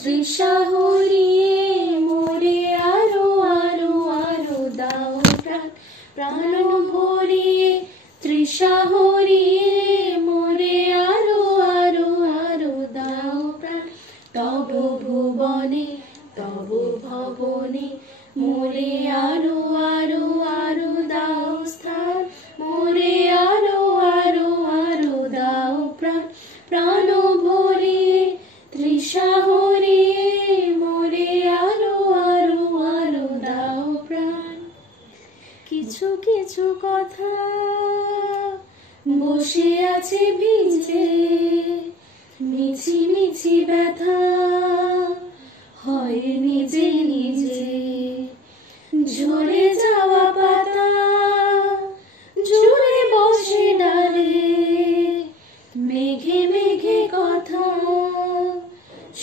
তৃষা হরিয়ে মোরে আরো আরো আরো দাও প্রাণ, প্রাণ ভরিয়ে তৃষা হরিয়ে মোরে আরো আরো আরো দাও প্রাণ। তব ভুবনে তব ভবনে মোরে আরো আরো আরো দাও স্থান, মোরে আরো আরো আরো দাও প্রাণ, প্রাণ ভরিয়ে তৃষা হরিয়ে মোরে আরো আরো আরো দাও প্রাণ। কিছু কিছু কথা বসে আছে ভিজে, মিছি মিছি ব্যথা হয় নিজে নিজে। ঝরে যাওয়া পাতা জুড়ে বসে ডালে, মেঘে মেঘে কথা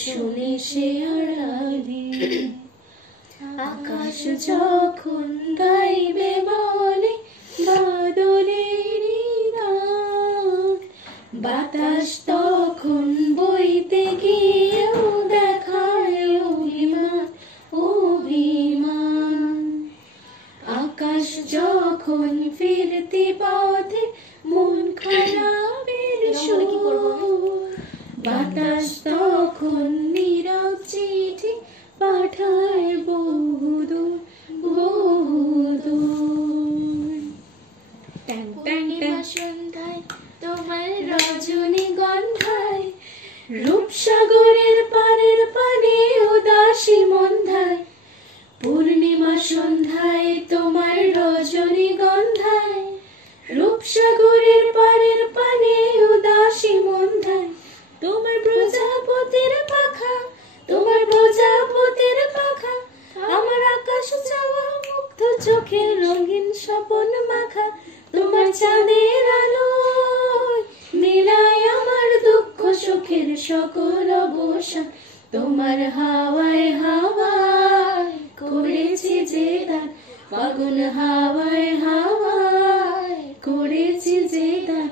শুনে সে আড়ালে। আকাশ যখন গাইবে বলে বাদলেরই গান, বাতাস তখন বইতে গিয়েও দেখায় অভিমান অভিমান। আকাশ যখন ফিরতি পথে মন খারাপের সুর, বাতাস তখন নীরব চিঠি পাঠায় বহুদূর বহুদূর। সন্ধ্যায় তোমার রজনী গন্ধায়, রূপসাগরের পারের পানে উদাসী মন্ধায়। পূর্ণিমা সন্ধ্যায় তোমার রজনী গন্ধায়, রূপসাগরের পারের পানে উদাসী মন্ধায়। তোমার প্রজাপতির পাখা, তোমার প্রজাপতির পাখা, আমার আকাশ চাওয়া মুগ্ধ চোখের রঙিন স্বপন মাখা। তোমার চাঁদের আলোয় নীলায় আমার দুঃখ সুখের সকল অবসান। তোমার হাওয়ায় হাওয়ায় করেছি যে দান, ফাগুন হাওয়ায় হাওয়ায় করেছি যে দান।